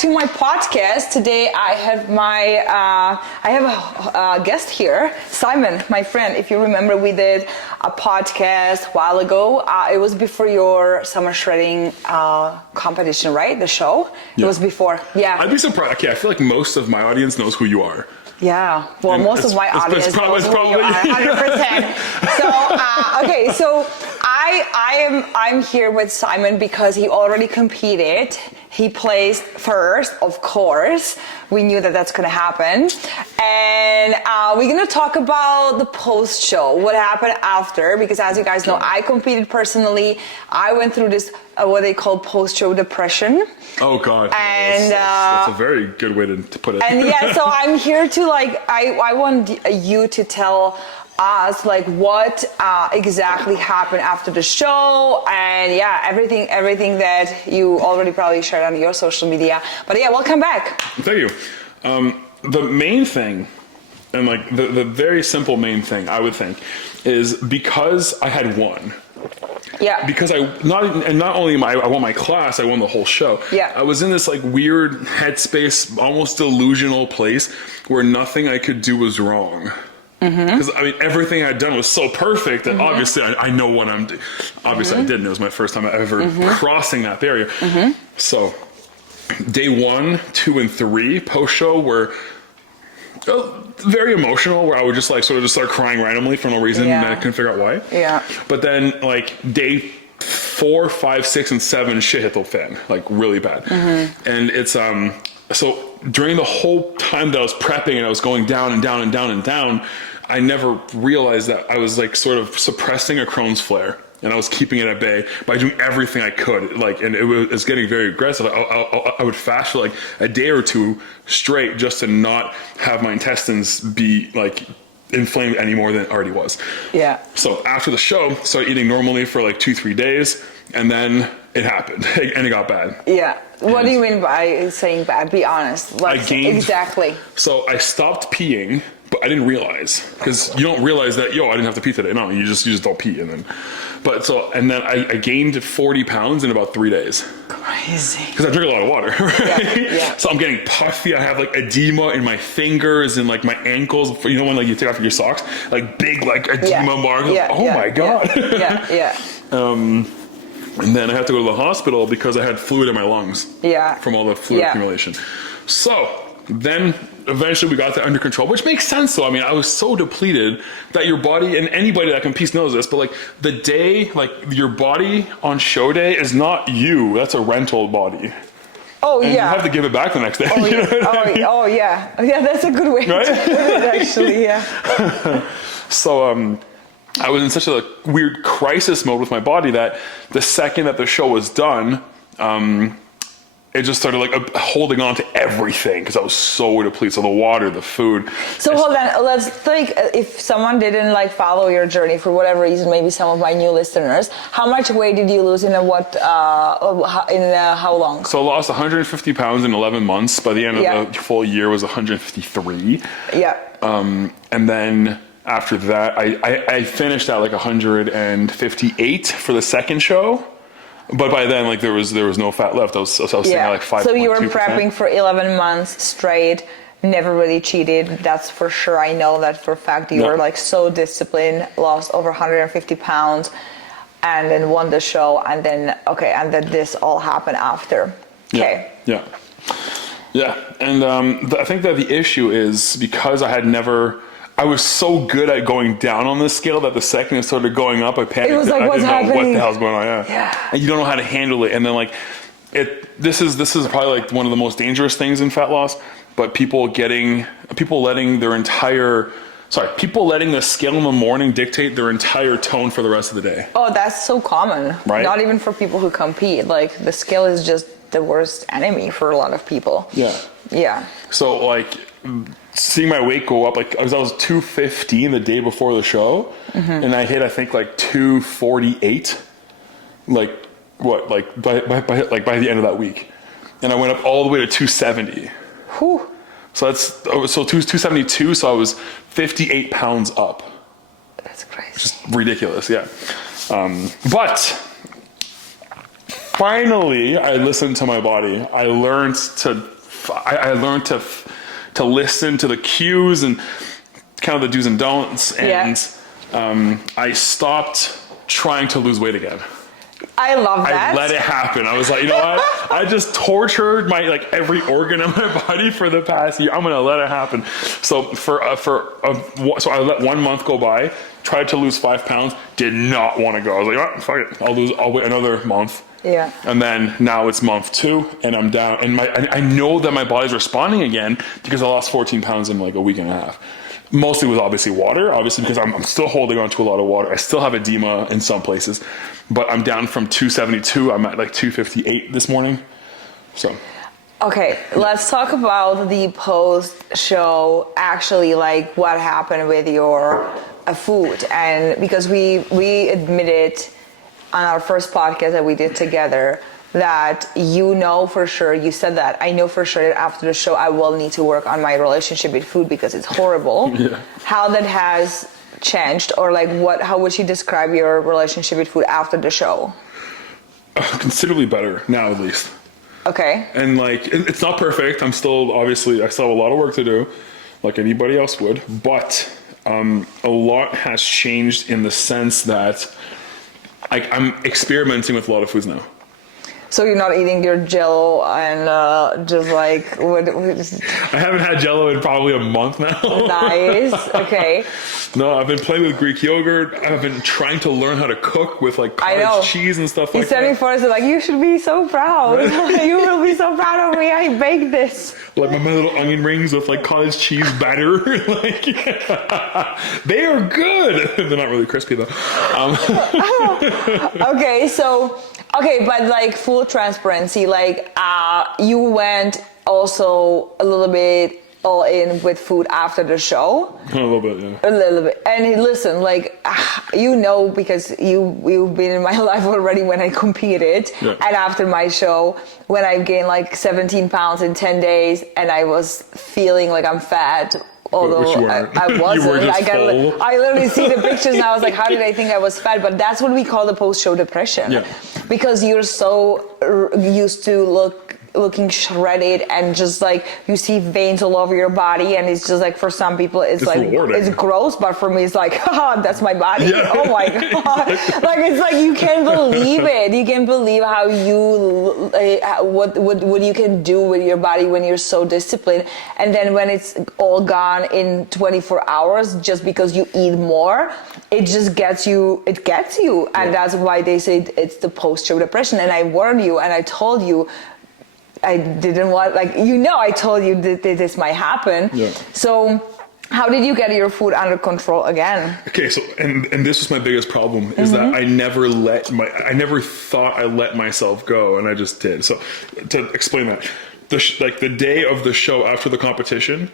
to my podcast. Today I have a guest here, Simon, my friend. If you remember, we did a podcast a while ago. It was before your summer shredding competition, right? The show. It was before. Yeah. I'd be surprised. Okay, I feel like most of my audience knows who you are. Yeah, well, and most of my audience knows who you are, 100%. So, okay, so I'm here with Simon because he already competed. He placed first, of course. We knew that that's going to happen. And we're going to talk about the post-show, what happened after, because as you guys know, I competed personally. I went through this, what they call post-show depression. Oh, God. And that's a very good way to put it. And yeah, so I'm here to I want you to tell us what exactly happened after the show, and yeah, everything that you already probably shared on your social media. But yeah, welcome back. Thank you. The main thing, and the very simple main thing I would think, is because I had won. Yeah. Because not only I won my class, I won the whole show. Yeah. I was in this weird headspace, almost delusional place where nothing I could do was wrong. Because everything I'd done was so perfect that obviously I know what I'm doing. Obviously I didn't. It was my first time ever crossing that barrier. So day 1, 2, and 3 post show were very emotional, where I would just start crying randomly for no reason, and I couldn't figure out why. Yeah. But then day 4, 5, 6, and 7, shit hit the fan, really bad. And it's so during the whole time that I was prepping and I was going down and down and down and down, I never realized that I was sort of suppressing a Crohn's flare, and I was keeping it at bay by doing everything I could. And it was getting very aggressive. I would fast for a day or 2 straight just to not have my intestines be inflamed any more than it already was. Yeah. So after the show, started eating normally for 2-3 days, and then it happened and it got bad. Yeah. What do you mean by saying bad? Be honest. I gained, exactly. So I stopped peeing, but I didn't realize, because you don't realize that, I didn't have to pee today. No, you just don't pee. And then I gained 40 pounds in about 3 days. Crazy. Because I drink a lot of water, right? Yeah. So I'm getting puffy. I have edema in my fingers and my ankles. You know when you take off your socks, big edema marks. My God. Yeah. And then I had to go to the hospital because I had fluid in my lungs. Yeah. From all the fluid accumulation. So then eventually we got that under control, which makes sense though. I was so depleted that your body, and anybody that competes knows this, but the day, your body on show day is not you. That's a rental body. Oh, and yeah. You have to give it back the next day. Oh, yeah. Oh, yeah. Yeah, that's a good way to put it, actually, yeah. So, I was in such a weird crisis mode with my body that the second that the show was done, it just started holding on to everything because I was so depleted. So the water, the food. So hold on, let's think, if someone didn't follow your journey for whatever reason, maybe some of my new listeners, how much weight did you lose in how long? So I lost 150 pounds in 11 months. By the end of the full year was 153. Yeah. And then after that, I finished at 158 for the second show. But by then, there was no fat left. I was sitting at 5.2%. So you were prepping for 11 months straight, never really cheated. That's for sure. I know that for a fact. You were so disciplined, lost over 150 pounds, and then won the show. And then this all happened after. Okay. Yeah. And I think that the issue is because I was so good at going down on the scale that the second it started going up, I panicked. It was what's happening? Know what the hell's going on. Yeah. And you don't know how to handle it. And then this is probably one of the most dangerous things in fat loss. But people letting the scale in the morning dictate their entire tone for the rest of the day. Oh, that's so common. Right. Not even for people who compete. The scale is just the worst enemy for a lot of people. Yeah. Yeah. So seeing my weight go up, I was 215 the day before the show, and I hit 248, by the end of that week, and I went up all the way to 270. Whew. So that's 272. So I was 58 pounds up. That's crazy. Just ridiculous, yeah. But finally, I listened to my body. I learned to listen to the cues and kind of the do's and don'ts. And I stopped trying to lose weight again. I love that. I let it happen. I was like, you know what? I just tortured my every organ in my body for the past year. I'm gonna let it happen. So so I let 1 month go by. Tried to lose 5 pounds. Did not want to go. I was like, oh, fuck it. I'll wait another month. Yeah. And then now it's month 2, and I'm down. And I know that my body's responding again because I lost 14 pounds in like a week and a half. Mostly with obviously water, because I'm still holding on to a lot of water. I still have edema in some places, but I'm down from 272. I'm at like 258 this morning. So. Okay, let's talk about the post-show, actually, like what happened with your food. And because we admitted on our first podcast that we did together that for sure, you said that, I know for sure that after the show I will need to work on my relationship with food because it's horrible. Yeah. How that has changed, or like how would you describe your relationship with food after the show? Considerably better now, at least. Okay. And like, it's not perfect. I still have a lot of work to do, like anybody else would, but a lot has changed in the sense that I'm experimenting with a lot of foods now. So you're not eating your Jell-O and just like what? I haven't had Jell-O in probably a month now. Nice. Okay. No, I've been playing with Greek yogurt. I've been trying to learn how to cook with like cottage cheese and stuff like that. He's 74, so like, you should be so proud. You will be so proud of me. I baked this. Like my little onion rings with like cottage cheese batter. Like, they are good. They're not really crispy though. Okay, but like full transparency, like you went also a little bit all in with food after the show. A little bit, yeah. A little bit. And listen, like, because you've been in my life already when I competed, and after my show, when I gained like 17 pounds in 10 days, and I was feeling like I'm fat. Although I wasn't, I literally see the pictures and I was like, how did I think I was fat? But that's what we call the post-show depression. Yeah. Because you're so used to looking shredded and just like you see veins all over your body, and it's just like, for some people it's like rewarding. It's gross, but for me it's like, haha, that's my body. Yeah. Oh my god. Like, it's like you can't believe it. You can't believe how what you can do with your body when you're so disciplined, and then when it's all gone in 24 hours just because you eat more, it just gets you. And that's why they say it's the post-show depression. And I warned you and I told you I didn't want, I told you that this might happen. Yeah. So how did you get your food under control again? Okay, so and this was my biggest problem is that I never thought I let myself go, and I just did. So to explain that, the day of the show after the competition,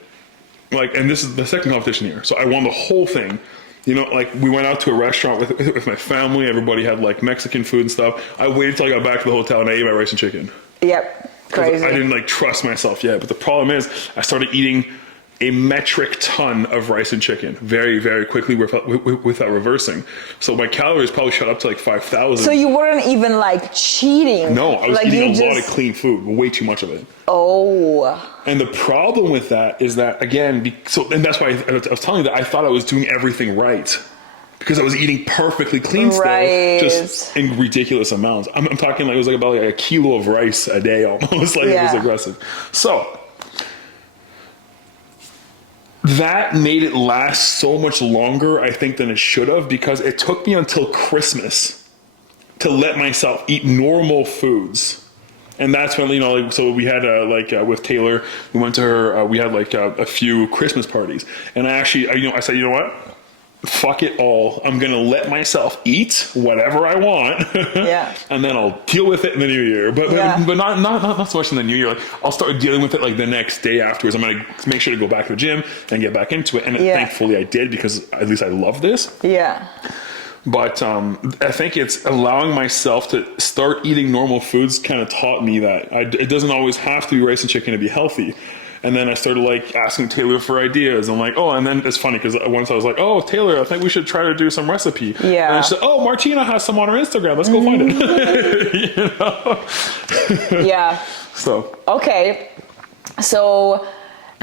and this is the second competition here, so I won the whole thing. We went out to a restaurant with my family. Everybody had Mexican food and stuff. I waited till I got back to the hotel and I ate my rice and chicken. Yep. Crazy. I didn't trust myself yet, but the problem is I started eating a metric ton of rice and chicken very, very quickly without reversing. So my calories probably shot up to 5,000. So you weren't even cheating. No, I was eating a lot of clean food, way too much of it. Oh. And the problem with that is that, again, and that's why I was telling you that I thought I was doing everything right. Because I was eating perfectly clean still, just in ridiculous amounts. I'm talking it was about a kilo of rice a day almost. It was aggressive. So that made it last so much longer, I think, than it should have, because it took me until Christmas to let myself eat normal foods. And that's when, so we had, with Taylor, we went to her, we had a few Christmas parties. And I said, you know what? Fuck it all. I'm going to let myself eat whatever I want. Yeah. And then I'll deal with it in the new year. But not so much in the new year. I'll start dealing with it the next day afterwards. I'm going to make sure to go back to the gym and get back into it. And thankfully I did, because at least I love this. Yeah. But I think it's allowing myself to start eating normal foods kind of taught me that it doesn't always have to be rice and chicken to be healthy. And then I started like asking Taylor for ideas. I'm like, oh, and then it's funny because once I was like, oh, Taylor, I think we should try to do some recipe. Yeah. And she said, oh, Martina has some on her Instagram. Let's go find it. You know? Yeah. So. Okay. So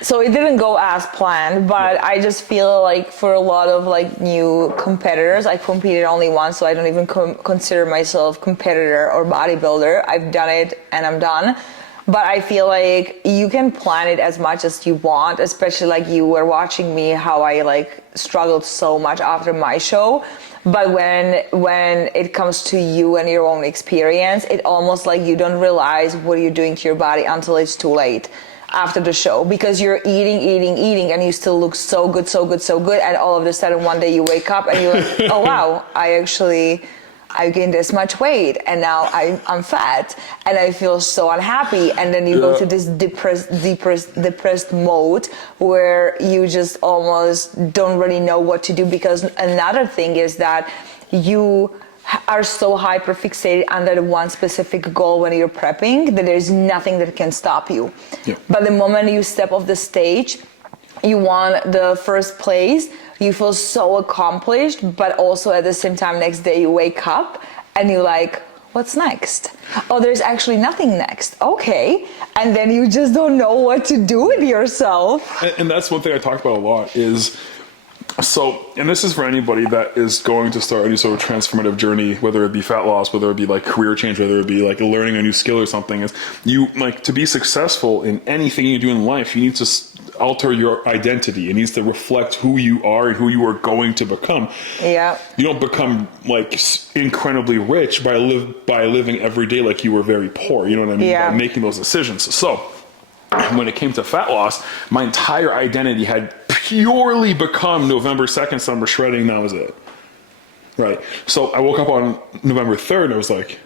it didn't go as planned, but I just feel like for a lot of like new competitors, I competed only once, so I don't even consider myself competitor or bodybuilder. I've done it and I'm done. But I feel like you can plan it as much as you want, especially like you were watching me, how I like struggled so much after my show. But when it comes to you and your own experience, it almost like you don't realize what you're doing to your body until it's too late after the show, because you're eating, and you still look so good. And all of a sudden one day you wake up and you're like, oh wow, I gained this much weight and now I'm fat and I feel so unhappy. And then you go to this depressed mode where you just almost don't really know what to do, because another thing is that you are so hyper fixated under the one specific goal when you're prepping that there's nothing that can stop you. Yeah. But the moment you step off the stage, you won the first place, you feel so accomplished, but also at the same time next day you wake up and you're like, what's next? Oh, there's actually nothing next. Okay. And then you just don't know what to do with yourself. And that's one thing I talk about a lot is, so, and this is for anybody that is going to start any sort of transformative journey, whether it be fat loss, whether it be like career change, whether it be like learning a new skill or something, is you like to be successful in anything you do in life, you need to alter your identity. It needs to reflect who you are and who you are going to become. Yeah. You don't become like incredibly rich by living every day like you were very poor. You know what I mean? Yeah. By making those decisions. So when it came to fat loss, my entire identity had purely become November 2nd summer shredding. That was it. Right. So I woke up on November 3rd and I was like,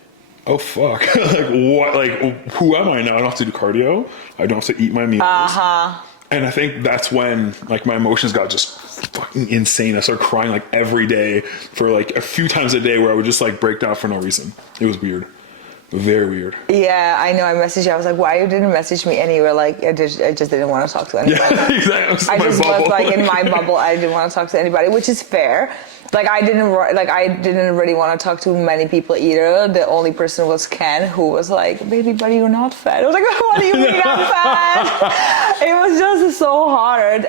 oh fuck. Like what? Like who am I now? I don't have to do cardio. I don't have to eat my meals. And I think that's when like my emotions got just fucking insane. I started crying like every day for like a few times a day where I would just like break down for no reason. It was weird. Very weird. Yeah, I know. I messaged you. I was like, why you didn't message me anywhere? Like, I just didn't want to talk to anybody. Yeah, exactly. I just was like in my bubble. I didn't want to talk to anybody, which is fair. Like, I didn't really want to talk to many people either. The only person was Ken, who was like, baby, but you're not fat. I was like, what do you mean I'm fat? It was just so hard.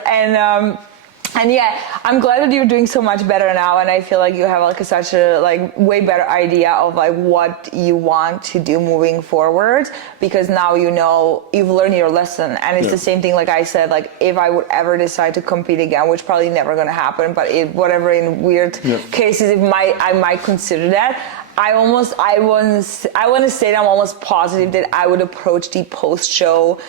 And yeah, I'm glad that you're doing so much better now, and I feel like you have like such a like way better idea of like what you want to do moving forward, because now you know you've learned your lesson. And it's the same thing, like I said, like if I would ever decide to compete again, which probably never gonna happen, but whatever in weird cases I might consider that. I want to say that I'm almost positive that I would approach the post-show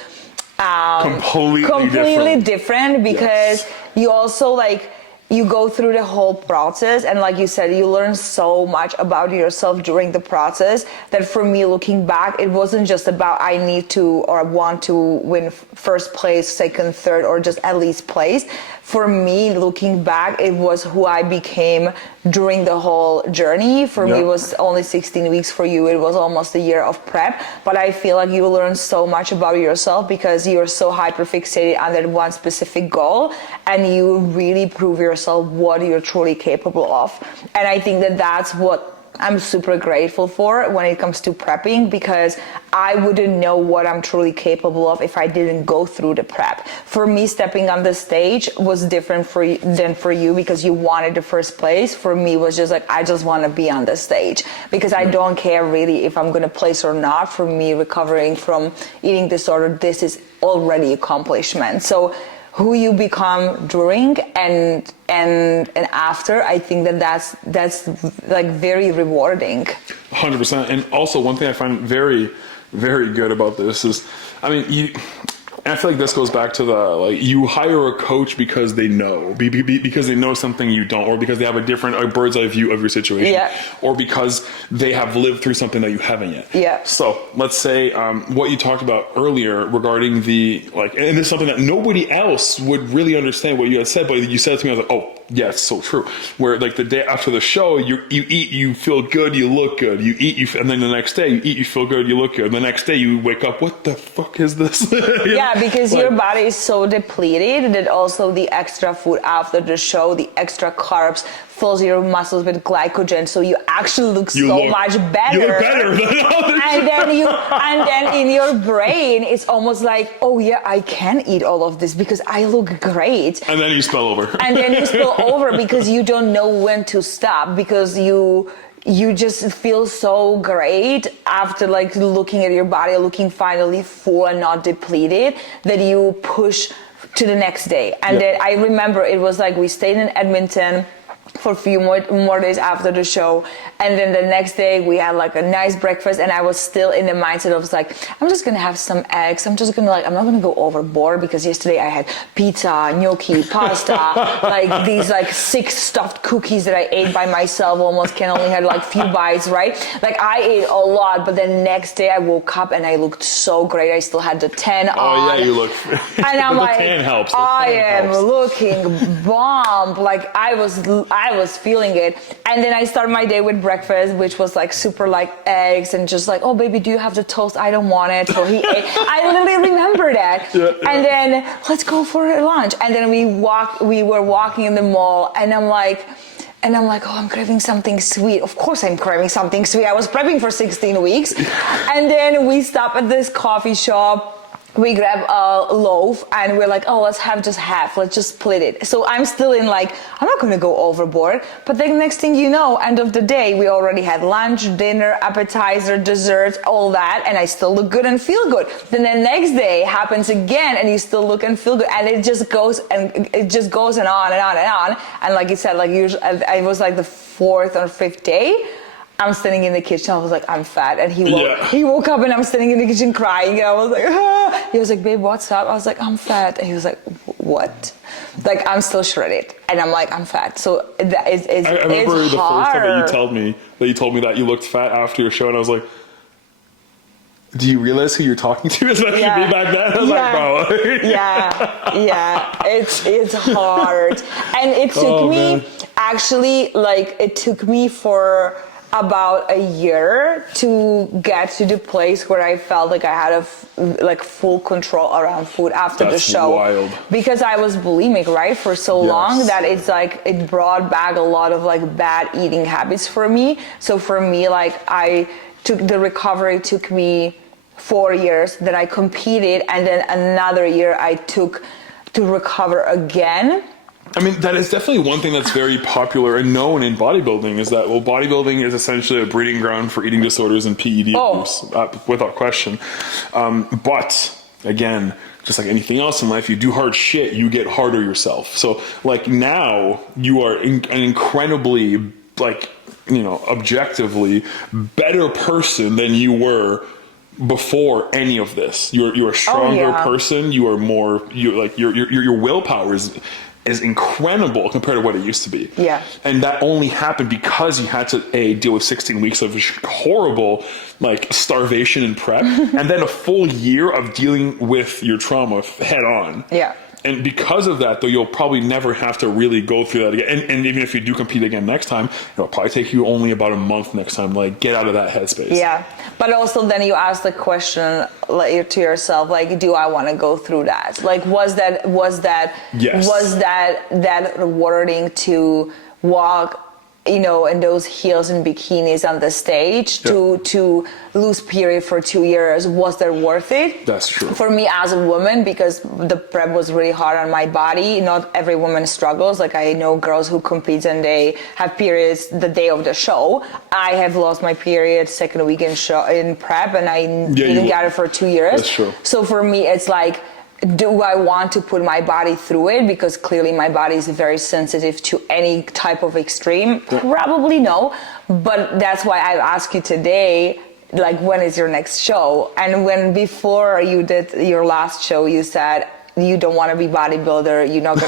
completely different, because you also like you go through the whole process, and like you said, you learn so much about yourself during the process that for me, looking back, it wasn't just about I need to or want to win first place, second, third, or just at least place. For me, looking back, it was who I became during the whole journey. For me, it was only 16 weeks. For you, it was almost a year of prep. But I feel like you learn so much about yourself because you're so hyper fixated on that one specific goal, and you really prove yourself what you're truly capable of. And I think that that's what I'm super grateful for when it comes to prepping, because I wouldn't know what I'm truly capable of if I didn't go through the prep. For me, stepping on the stage was different than for you, because you wanted the first place. For me, it was just like, I just want to be on the stage, because I don't care really if I'm going to place or not. For me, recovering from eating disorder, this is already accomplishment. So who you become during and after, I think that's like very rewarding. 100%. And also one thing I find very, very good about this is, I mean, I feel like this goes back to the, like, you hire a coach because they know, because they know something you don't, or because they have a different bird's eye view of your situation, or because they have lived through something that you haven't yet. Yeah. So let's say what you talked about earlier regarding the, like, and it's something that nobody else would really understand what you had said, but you said it to me, I was like, oh, yeah, it's so true. Where like the day after the show, you eat, you feel good, you look good. You eat, and then the next day you eat, you feel good, you look good. And the next day you wake up, what the fuck is this? Yeah, because your body is so depleted that also the extra food after the show, the extra carbs, fills your muscles with glycogen, so you actually look much better. You look better than others. And then in your brain, it's almost like, oh yeah, I can eat all of this because I look great. And then you spill over. And then you spill over because you don't know when to stop, because you just feel so great after like looking at your body, looking finally full and not depleted, that you push to the next day. And then I remember it was like we stayed in Edmonton for a few more days after the show, and then the next day we had like a nice breakfast, and I was still in the mindset of like, I'm just gonna have some eggs, I'm not gonna go overboard, because yesterday I had pizza, gnocchi, pasta, like these like 6 stuffed cookies that I ate by myself, almost can only had like few bites, right? Like I ate a lot, but then next day I woke up and I looked so great. I still had the tan on. Oh yeah, you look. And I'm the like, tan helps. I am looking bomb. Like I was feeling it. And then I started my day with breakfast, which was like super like eggs, and just like, oh baby, do you have the toast? I don't want it. So he ate. I literally remember that. Yeah. And then let's go for lunch. And then we were walking in the mall, and I'm like, oh, I'm craving something sweet. Of course I'm craving something sweet. I was prepping for 16 weeks. And then we stop at this coffee shop. We grab a loaf and we're like, oh, let's have just half. Let's just split it. So I'm still in like, I'm not going to go overboard. But then next thing you know, end of the day, we already had lunch, dinner, appetizer, dessert, all that. And I still look good and feel good. Then the next day happens again and you still look and feel good. And it just goes and on and on and on. And like you said, like usually, I was like the 4th or 5th day. I'm standing in the kitchen. I was like, I'm fat. And he woke up and I'm standing in the kitchen crying. And I was like, ah. He was like, babe, what's up? I was like, I'm fat. And he was like, what? Like, I'm still shredded. And I'm like, I'm fat. So it's I remember it's the hard. first time that you told me that you looked fat after your show. And I was like, do you realize who you're talking to? Especially me back then. I was like, bro. yeah. It's hard. And it took me, actually, like, it took me for about a year to get to the place where I felt like I had full control around food after the show. Wild. Because I was bulimic, right, for so long that it's like it brought back a lot of like bad eating habits for me. So for me, like the recovery took me 4 years. Then I competed, and then another year I took to recover again. I mean, that is definitely one thing that's very popular and known in bodybuilding, is that, well, bodybuilding is essentially a breeding ground for eating disorders and PED abuse, without question. But again, just like anything else in life, you do hard shit, you get harder yourself. So like now you are an incredibly, like, you know, objectively better person than you were before any of this. You're a stronger person. You are more, your willpower is incredible compared to what it used to be. Yeah. And that only happened because you had to deal with 16 weeks of horrible like starvation and prep, and then a full year of dealing with your trauma head on. Yeah. And because of that, though, you'll probably never have to really go through that again. And even if you do compete again next time, it'll probably take you only about a month next time, like, get out of that headspace. Yeah. But also then you ask the question like, to yourself, like, do I want to go through that? Like, was that rewarding to walk, you know, in those heels and bikinis on the stage to lose period for 2 years? Was that worth it? That's true. For me as a woman, because the prep was really hard on my body. Not every woman struggles. Like, I know girls who compete and they have periods the day of the show. I have lost my period second week in prep, and I didn't get it for 2 years. That's true. So for me, it's like, do I want to put my body through it? Because clearly my body is very sensitive to any type of extreme. Probably no. But that's why I asked you today, like, when is your next show? And when before you did your last show, you said you don't want to be bodybuilder. You're not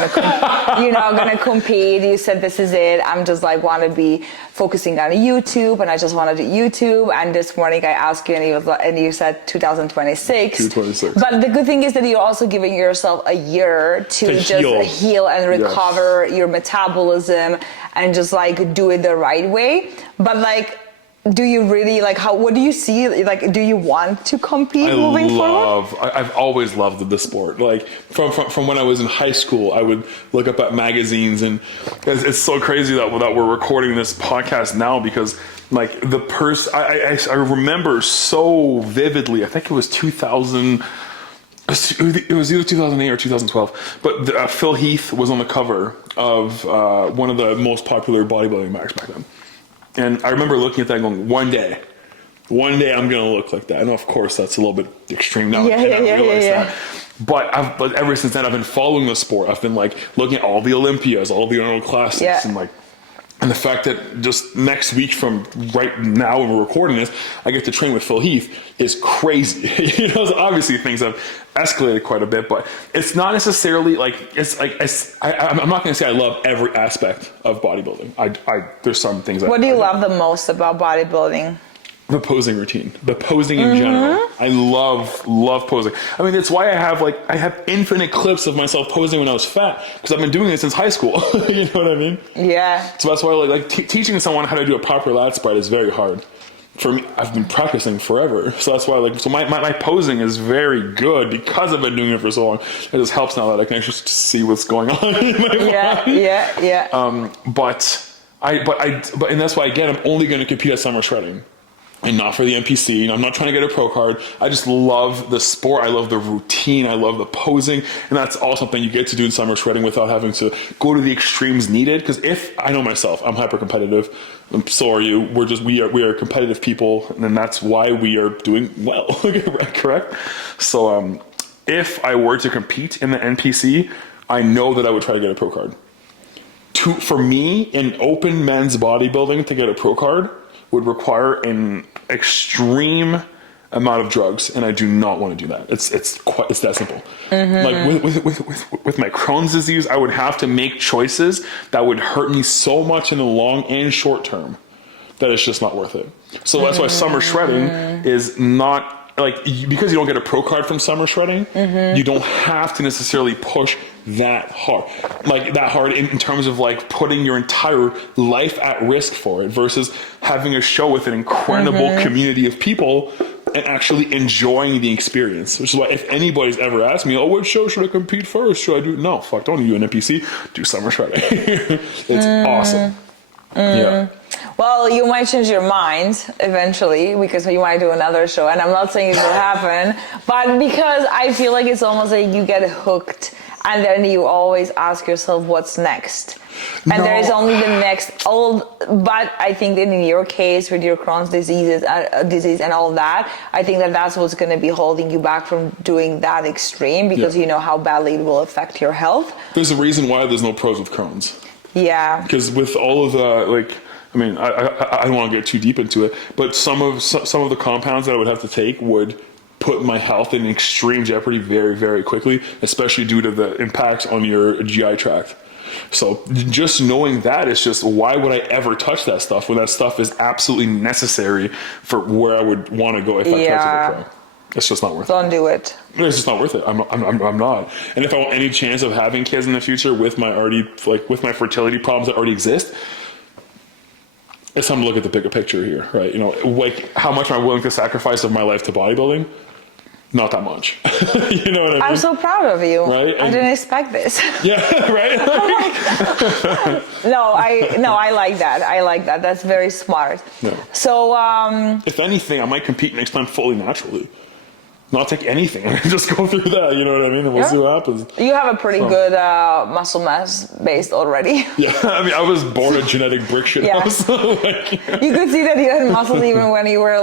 gonna compete. You said this is it. I'm just like want to be focusing on YouTube, and I just want to do YouTube. And this morning I asked you, and you said 2026. 2026. But the good thing is that you're also giving yourself a year to just heal and recover your metabolism and just like do it the right way. But like, do you really like what do you see? Like, do you want to compete moving forward? I've always loved the sport. Like from when I was in high school, I would look up at magazines, and it's so crazy that we're recording this podcast now, because like I remember so vividly, I think it was 2000, it was either 2008 or 2012, but Phil Heath was on the cover of one of the most popular bodybuilding magazines back then. And I remember looking at that and going, one day I'm going to look like that. And of course, that's a little bit extreme now. I realize that. But ever since then, I've been following the sport. I've been like looking at all the Olympias, all the Arnold Classics, and the fact that just next week from right now when we're recording this, I get to train with Phil Heath is crazy. So obviously things have escalated quite a bit, but it's not necessarily like, I'm not going to say I love every aspect of bodybuilding. There's some things. What do you love the most about bodybuilding? The posing routine, the posing in general. I love posing. I mean, that's why I have infinite clips of myself posing when I was fat, because I've been doing it since high school. You know what I mean? Yeah. So that's why teaching someone how to do a proper lat spread is very hard. For me, I've been practicing forever. So that's why my posing is very good because I've been doing it for so long. It just helps now that I can just see what's going on in my body. Yeah. But that's why, again, I'm only going to compete at summer shredding and not for the NPC. I'm not trying to get a pro card. I just love the sport. I love the routine. I love the posing. And that's all something you get to do in summer shredding without having to go to the extremes needed. Because I know myself, I'm hyper competitive. And so are you. We are competitive people. And that's why we are doing well. Correct? So if I were to compete in the NPC, I know that I would try to get a pro card. For me, in open men's bodybuilding, to get a pro card would require an extreme amount of drugs, and I do not want to do that. It's that simple. Like with my Crohn's disease, I would have to make choices that would hurt me so much in the long and short term that it's just not worth it. So that's why summer shredding is not because you don't get a pro card from summer shredding, you don't have to necessarily push that hard in terms of like putting your entire life at risk for it, versus having a show with an incredible community of people and actually enjoying the experience. Which is why if anybody's ever asked me, what show should I compete first? Should I do? No, fuck, don't do an NPC, do summer shredding. It's awesome. Yeah. Well, you might change your mind eventually because you might do another show, and I'm not saying it will happen, but because I feel like it's almost like you get hooked and then you always ask yourself what's next. And there is only the next but I think that in your case with your Crohn's disease and all that, I think that that's what's going to be holding you back from doing that extreme, because you know how badly it will affect your health. There's a reason why there's no pros with Crohn's. Yeah. Because with all of the I don't want to get too deep into it, but some of the compounds that I would have to take would put my health in extreme jeopardy very, very quickly, especially due to the impacts on your GI tract. So just knowing that, it's just, why would I ever touch that stuff when that stuff is absolutely necessary for where I would want to go if I tried to go pro? It's just not worth it. Don't do it. It's just not worth it. I'm not. And if I want any chance of having kids in the future with my fertility problems that already exist, it's time to look at the bigger picture here, right? How much am I willing to sacrifice of my life to bodybuilding? Not that much. You know what I mean? I'm so proud of you. Right? I didn't expect this. Yeah, right? No, I like that. I like that. That's very smart. Yeah. So, if anything, I might compete next time fully naturally. Not take anything. Just go through that, you know what I mean? And we'll see what happens. You have a pretty good muscle mass base already. Yeah, I was born a genetic brick shit house. You could see that you had muscles even when you were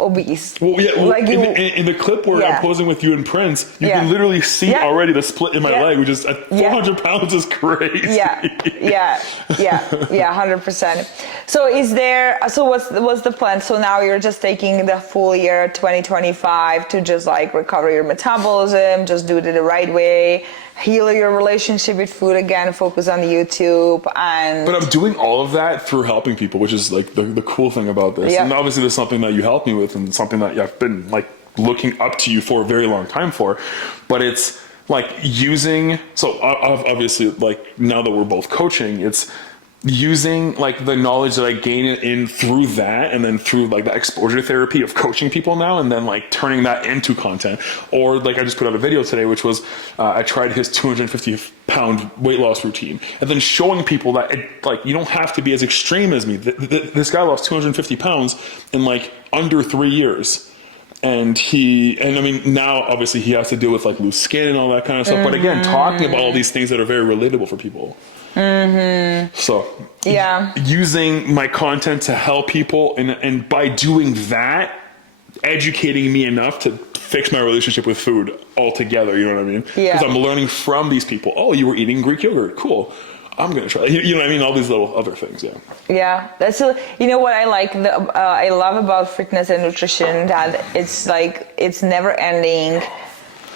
obese. Well, in the clip where I'm posing with you and Prince, you can literally see already the split in my leg, which is at 400 pounds is crazy. Yeah, 100%. So what's the plan? So now you're just taking the full year 2025 life to just like recover your metabolism, just do it the right way, heal your relationship with food again, focus on YouTube. But I'm doing all of that through helping people, which is like the cool thing about this. Yeah. And obviously there's something that you helped me with and something that I've been like looking up to you for a very long time for. But it's like obviously like now that we're both coaching, it's using like the knowledge that I gain in through that, and then through like the exposure therapy of coaching people now, and then like turning that into content. Or like I just put out a video today, which was I tried his 250-pound weight loss routine, and then showing people that like you don't have to be as extreme as me. This guy lost 250 pounds in like under 3 years. And I mean, now obviously he has to deal with like loose skin and all that kind of stuff. But again, talking about all these things that are very relatable for people. So using my content to help people, and by doing that, educating me enough to fix my relationship with food altogether. You know what I mean? Yeah. Because I'm learning from these people. Oh, you were eating Greek yogurt. Cool. I'm going to try. You know what I mean? All these little other things. Yeah. Yeah. That's, you know what I like, I love about fitness and nutrition, that it's like, it's never ending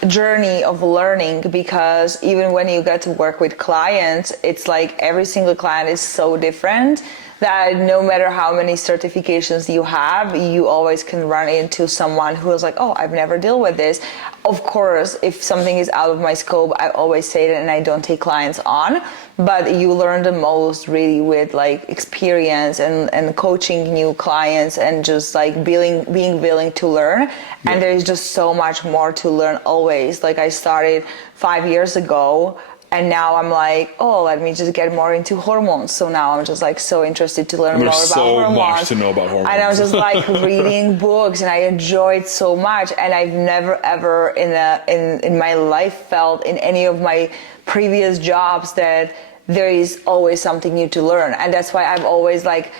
journey of learning, because even when you get to work with clients, it's like every single client is so different that no matter how many certifications you have, you always can run into someone who is like, oh, I've never dealt with this. Of course, if something is out of my scope, I always say that and I don't take clients on. But you learn the most really with like experience and coaching new clients, and just like being willing to learn. And there's just so much more to learn always. Like I started 5 years ago, and now I'm like, oh, let me just get more into hormones. So now I'm just like so interested to learn more about hormones. There's so much to know about hormones. And I was just like reading books, and I enjoyed so much. And I've never ever in my life felt in any of my previous jobs that there is always something new to learn. And that's why I've always like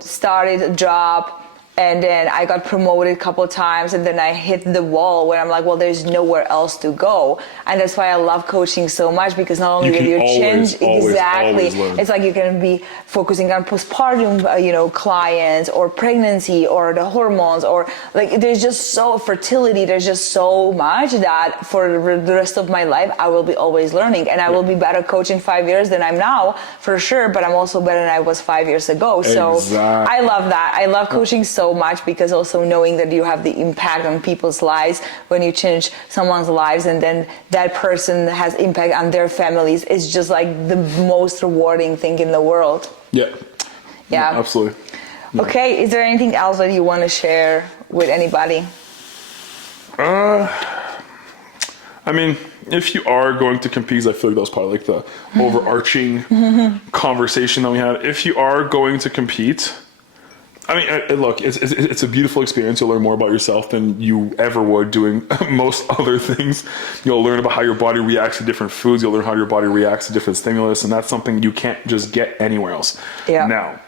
started a job, and then I got promoted a couple of times, and then I hit the wall where I'm like, well, there's nowhere else to go. And that's why I love coaching so much, because not only will you change, exactly, it's like you can be focusing on postpartum, clients, or pregnancy, or the hormones, or like there's just fertility. There's just so much that for the rest of my life, I will be always learning, and I will be better coach in 5 years than I'm now, for sure. But I'm also better than I was 5 years ago. So I love that. I love coaching so much, because also knowing that you have the impact on people's lives when you change someone's lives, and then that person has impact on their families, is just like the most rewarding thing in the world. Yeah, absolutely. Okay, is there anything else that you want to share with anybody? I mean, if you are going to compete, I feel like that was probably like the overarching conversation that we had. If you are going to compete, I mean, look, it's a beautiful experience. You'll learn more about yourself than you ever would doing most other things. You'll learn about how your body reacts to different foods. You'll learn how your body reacts to different stimulus, and that's something you can't just get anywhere else. Yeah. Now,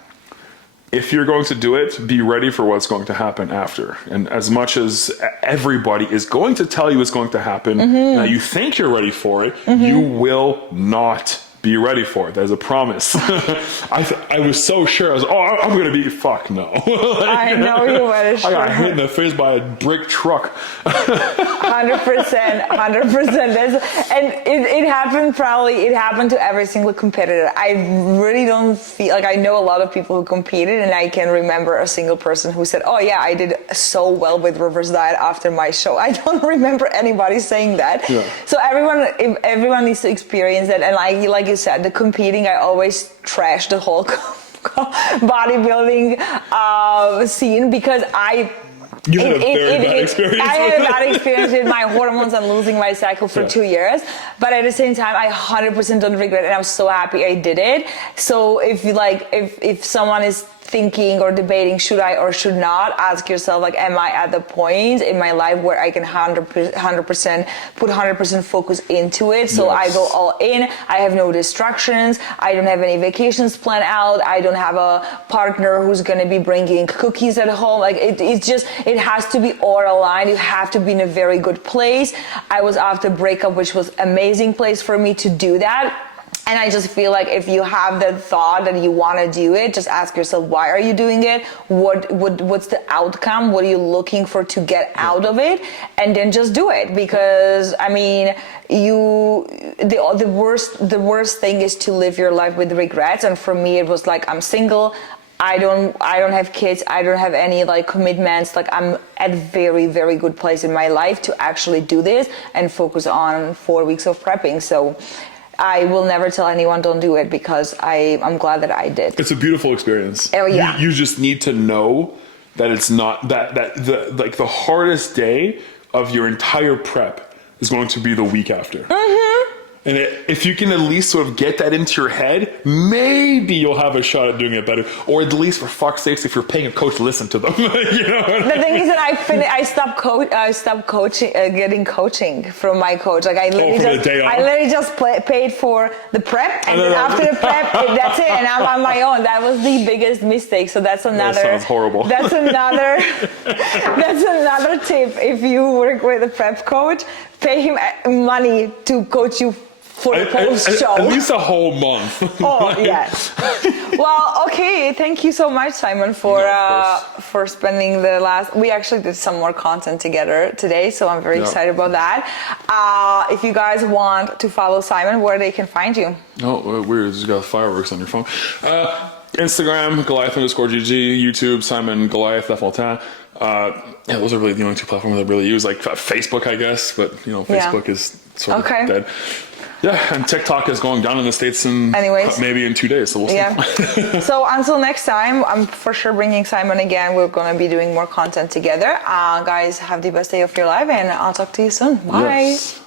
if you're going to do it, be ready for what's going to happen after. And as much as everybody is going to tell you it's going to happen, now you think you're ready for it, you will not be ready for it. There's a promise. I was so sure. I was, I'm going to be, fuck no. I know you were sure. I got hit in the face by a brick truck. 100%. And it happened to every single competitor. I really don't feel like I know a lot of people who competed, and I can remember a single person who said, oh yeah, I did so well with reverse diet after my show. I don't remember anybody saying that. Yeah. So everyone needs to experience it. And like you said, the competing, I always trash the whole bodybuilding scene, because you had a very bad experience. I had a bad experience with my hormones and losing my cycle for 2 years. But at the same time, I 100% don't regret it, and I'm so happy I did it. So if someone is thinking or debating should I or should not, ask yourself, like, am I at the point in my life where I can 100% put 100% focus into it? So I go all in. I have no distractions. I don't have any vacations planned out. I don't have a partner who's going to be bringing cookies at home. Like it has to be all aligned. You have to be in a very good place. I was after breakup, which was amazing place for me to do that. And I just feel like if you have that thought that you want to do it, just ask yourself, why are you doing it? What's the outcome? What are you looking for to get out of it? And then just do it. Because I mean, the worst thing is to live your life with regrets. And for me, it was like, I'm single. I don't have kids. I don't have any like commitments. Like I'm at a very, very good place in my life to actually do this and focus on 4 weeks of prepping. So I will never tell anyone don't do it, because I'm glad that I did. It's a beautiful experience. Oh yeah. You just need to know that it's not that the hardest day of your entire prep is going to be the week after. Mm-hmm. And if you can at least sort of get that into your head, maybe you'll have a shot at doing it better. Or at least, for fuck's sakes, if you're paying a coach, listen to them. You know the thing is that I stopped coaching, getting coaching from my coach. Like I literally just paid for the prep, and then after the prep, that's it, and I'm on my own. That was the biggest mistake. So that's another. That sounds horrible. That's another. That's another tip. If you work with a prep coach, pay him money to coach you for the post-show. At least a whole month. Oh, yes. Well, okay. Thank you so much, Simon, for spending the last... We actually did some more content together today, so I'm very excited about that. If you guys want to follow Simon, where they can find you? Oh, weird. You got fireworks on your phone. Instagram, Goliath_GG, YouTube, Simon Goliath, F. Yeah, those are really the only two platforms I really use. Like Facebook, I guess, but Facebook is sort of dead. Yeah, and TikTok is going down in the States maybe in 2 days, so we'll see. Yeah. So until next time, I'm for sure bringing Simon again. We're going to be doing more content together. Guys, have the best day of your life, and I'll talk to you soon. Bye. Yes.